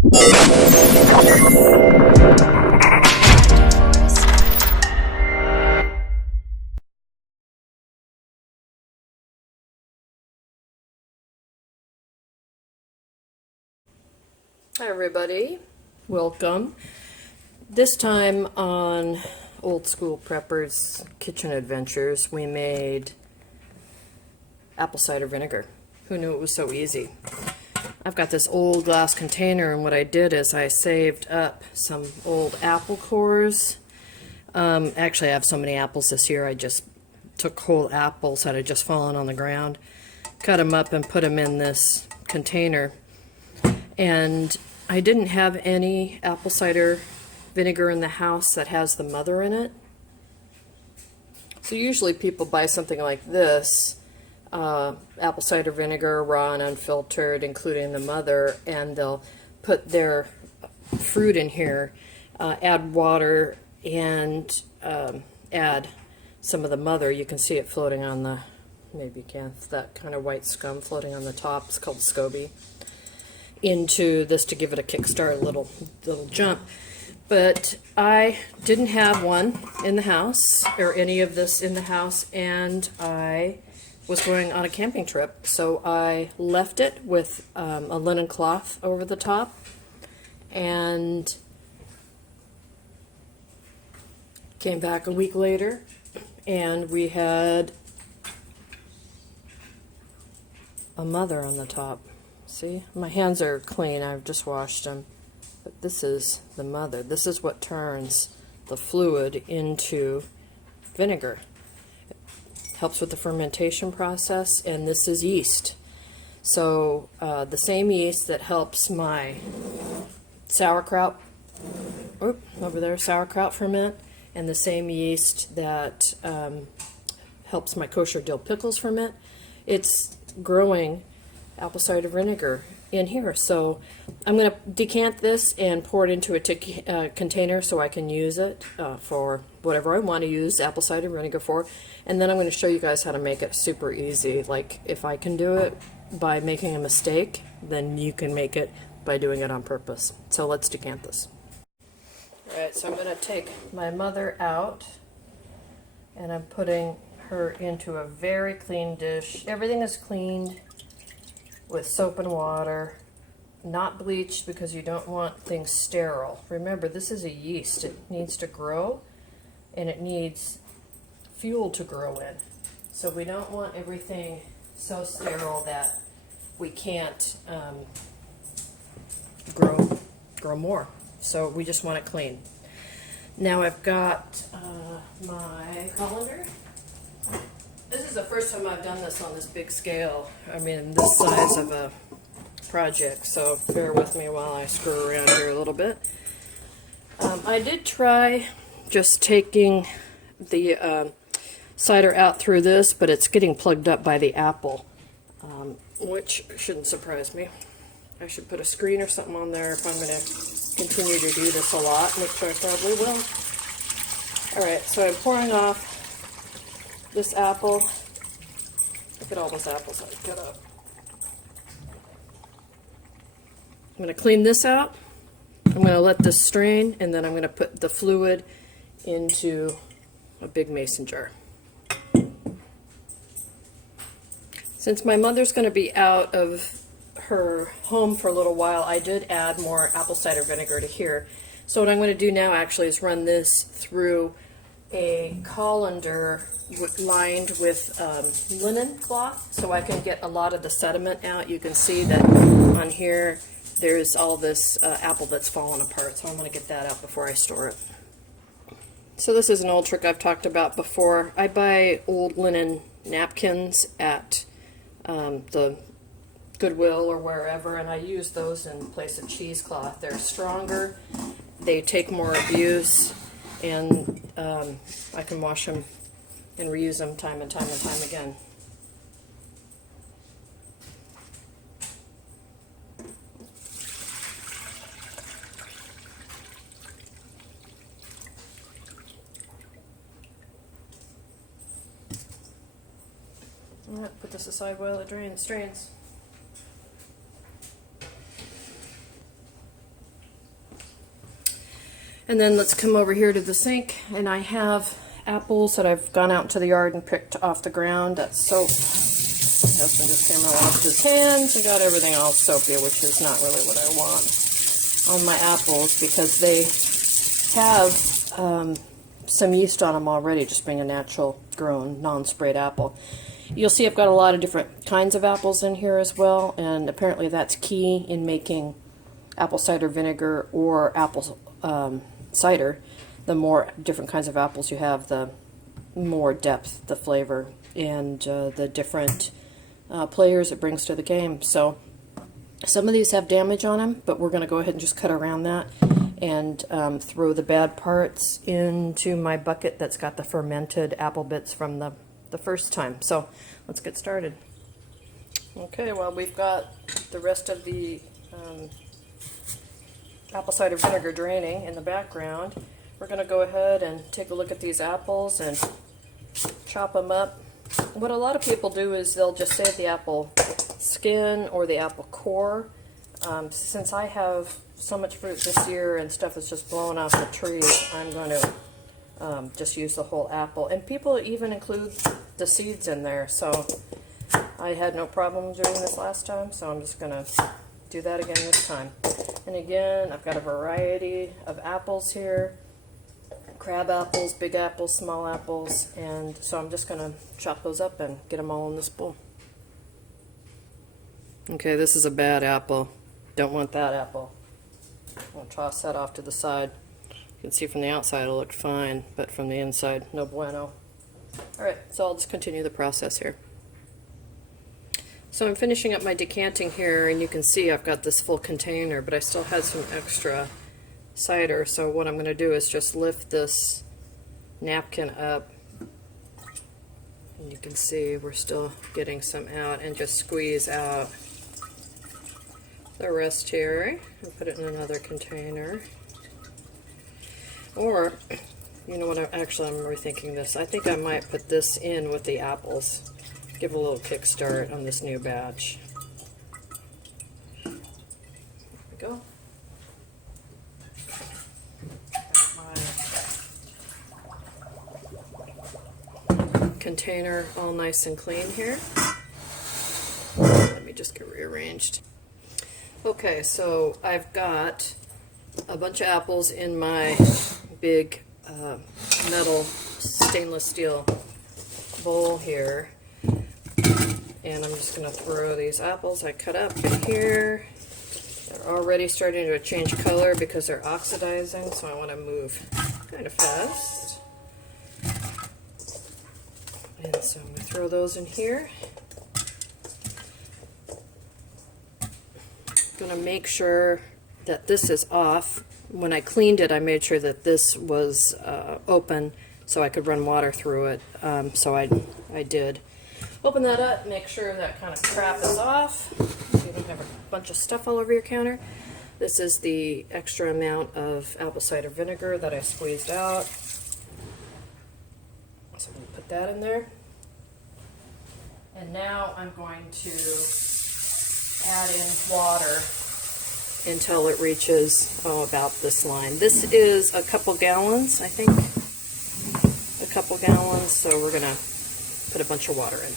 Hi everybody, welcome. This time on Old School Preppers Kitchen Adventures we made apple cider vinegar. Who knew it was so easy? I've got this old glass container, and what I did is I saved up some old apple cores. Actually I have so many apples this year I just took whole apples that had just fallen on the ground, cut them up and put them in this container. And I didn't have any apple cider vinegar in the house that has the mother in it. So usually people buy something like this, apple cider vinegar, raw and unfiltered, including the mother, and they'll put their fruit in here, add water, and add some of the mother. You can see it floating on the, maybe you can, that kind of white scum floating on the top. It's called Scoby. Into this to give it a kickstart, a little jump. But I didn't have one in the house, or any of this in the house, and I was going on a camping trip, so I left it with a linen cloth over the top, and came back a week later, and we had a mother on the top. See, my hands are clean, I've just washed them, but this is the mother. This is what turns the fluid into vinegar. It helps with the fermentation process, and this is yeast. So the same yeast that helps my sauerkraut, over there, sauerkraut ferment, and the same yeast that helps my kosher dill pickles ferment. It's growing apple cider vinegar in here. So I'm going to decant this and pour it into a container so I can use it for whatever I want to use apple cider vinegar for. And then I'm going to show you guys how to make it super easy. Like, if I can do it by making a mistake, then you can make it by doing it on purpose. So let's decant this. Alright, so I'm going to take my mother out, and I'm putting her into a very clean dish. Everything is cleaned with soap and water, not bleached because you don't want things sterile. Remember, this is a yeast. It needs to grow, and it needs fuel to grow in. So we don't want everything so sterile that we can't grow more. So we just want it clean. Now I've got my colander. This is the first time I've done this on this big scale. I mean, this size of a project, so bear with me while I screw around here a little bit. I did try just taking the cider out through this, but it's getting plugged up by the apple, which shouldn't surprise me. I should put a screen or something on there if I'm going to continue to do this a lot, which I probably will. Alright, so I'm pouring off this apple. Look at all those apples I cut up. I'm going to clean this out. I'm going to let this strain, and then I'm going to put the fluid into a big mason jar. Since my mother's going to be out of her home for a little while, I did add more apple cider vinegar to here. So what I'm going to do now actually is run this through a colander lined with linen cloth, so I can get a lot of the sediment out. You can see that on here there's all this apple that's fallen apart, so I'm going to get that out before I store it. So this is an old trick I've talked about before. I buy old linen napkins at the Goodwill or wherever, and I use those in place of cheesecloth. They're stronger, they take more abuse, and I can wash them and reuse them time and time and time again. Alright, put this aside while it strains. And then let's come over here to the sink, and I have apples that I've gone out into the yard and picked off the ground. That's soap. My husband just came and washed his hands and got everything all soapy, which is not really what I want on my apples, because they have some yeast on them already, just being a natural grown, non-sprayed apple. You'll see I've got a lot of different kinds of apples in here as well, and apparently that's key in making apple cider vinegar or apple cider. The more different kinds of apples you have, the more depth the flavor and the different players it brings to the game. So some of these have damage on them, but we're going to go ahead and just cut around that and throw the bad parts into my bucket that's got the fermented apple bits from the first time. So let's get started. Okay, well, we've got the rest of the apple cider vinegar draining in the background. We're going to go ahead and take a look at these apples and chop them up. What a lot of people do is they'll just save the apple skin or the apple core. Since I have so much fruit this year and stuff is just blowing off the tree, I'm going to just use the whole apple. And people even include the seeds in there, so I had no problem doing this last time, so I'm just going to do that again this time. And again, I've got a variety of apples here. Crab apples, big apples, small apples, and so I'm just going to chop those up and get them all in this bowl. Okay, this is a bad apple. Don't want that apple. I'll toss that off to the side. You can see from the outside it looked fine, but from the inside, no bueno. Alright, so I'll just continue the process here. So I'm finishing up my decanting here, and you can see I've got this full container, but I still had some extra cider, so what I'm going to do is just lift this napkin up, and you can see we're still getting some out, and just squeeze out the rest here and put it in another container. Or, you know what, I'm rethinking this. I think I might put this in with the apples, give a little kickstart on this new batch. There we go. Container all nice and clean here. Let me just get rearranged. Okay, so I've got a bunch of apples in my big metal stainless steel bowl here, and I'm just going to throw these apples I cut up in here. They're already starting to change color because they're oxidizing, so I want to move kind of fast. And so I'm going to throw those in here. I'm going to make sure that this is off. When I cleaned it, I made sure that this was open so I could run water through it. So I did. Open that up, make sure that kind of crap is off so you don't have a bunch of stuff all over your counter. This is the extra amount of apple cider vinegar that I squeezed out. So I'm going to put that in there. And now I'm going to add in water until it reaches, about this line. This is a couple gallons, I think. A couple gallons, so we're going to put a bunch of water in.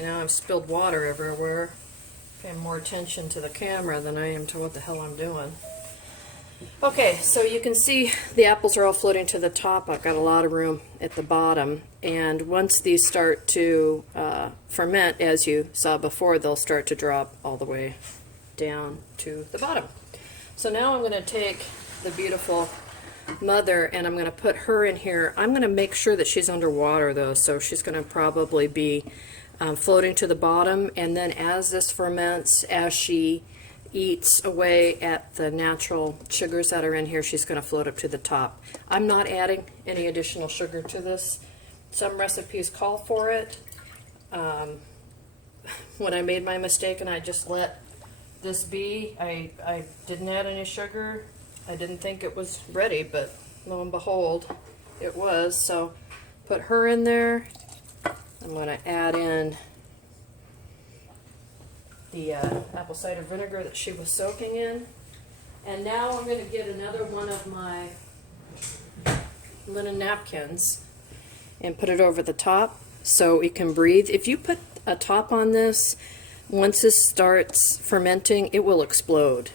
Okay, now I've spilled water everywhere. Paying more attention to the camera than I am to what the hell I'm doing. Okay, so you can see the apples are all floating to the top. I've got a lot of room at the bottom, and once these start to ferment, as you saw before, they'll start to drop all the way down to the bottom. So now I'm going to take the beautiful mother and I'm going to put her in here. I'm going to make sure that she's underwater though, so she's going to probably be floating to the bottom, and then as this ferments, as she eats away at the natural sugars that are in here, she's going to float up to the top. I'm not adding any additional sugar to this. Some recipes call for it. When I made my mistake and I just let this be, I didn't add any sugar. I didn't think it was ready, but lo and behold, it was. So put her in there. I'm going to add in the apple cider vinegar that she was soaking in. And now I'm going to get another one of my linen napkins and put it over the top so it can breathe. If you put a top on this, once this starts fermenting, it will explode.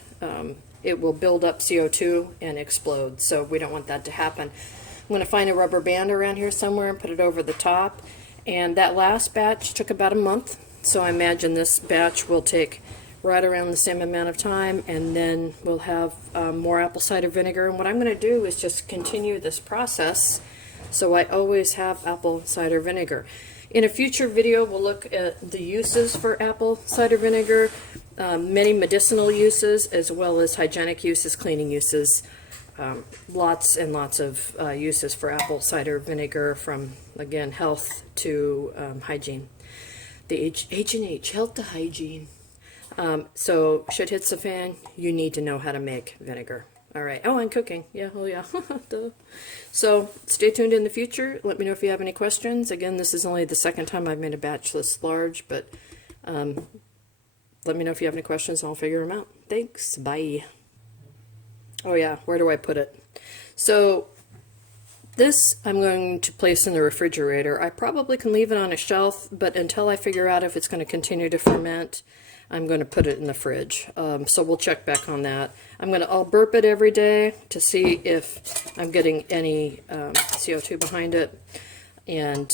It will build up CO2 and explode, so we don't want that to happen. I'm going to find a rubber band around here somewhere and put it over the top. And that last batch took about a month, so I imagine this batch will take right around the same amount of time, and then we'll have more apple cider vinegar. And what I'm going to do is just continue this process, so I always have apple cider vinegar. In a future video, we'll look at the uses for apple cider vinegar, many medicinal uses, as well as hygienic uses, cleaning uses. Lots and lots of uses for apple cider vinegar, from, again, health to hygiene. The H&H, health to hygiene. So, shit hits the fan, you need to know how to make vinegar. All right. Oh, and cooking. Yeah, oh yeah. So, stay tuned in the future. Let me know if you have any questions. Again, this is only the second time I've made a batch this large, but let me know if you have any questions and I'll figure them out. Thanks. Bye. Oh yeah, where do I put it? So, this I'm going to place in the refrigerator. I probably can leave it on a shelf, but until I figure out if it's going to continue to ferment, I'm going to put it in the fridge. So we'll check back on that. I'll burp it every day to see if I'm getting any CO2 behind it, and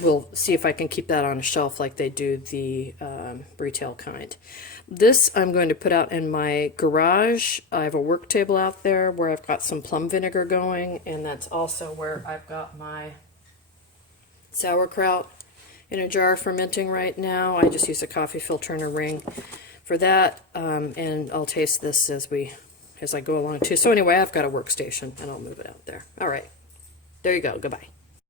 we'll see if I can keep that on a shelf like they do the retail kind. This I'm going to put out in my garage. I have a work table out there where I've got some plum vinegar going, and that's also where I've got my sauerkraut in a jar fermenting right now. I just use a coffee filter and a ring for that, and I'll taste this as I go along too. So anyway, I've got a workstation and I'll move it out there. All right, there you go. Goodbye.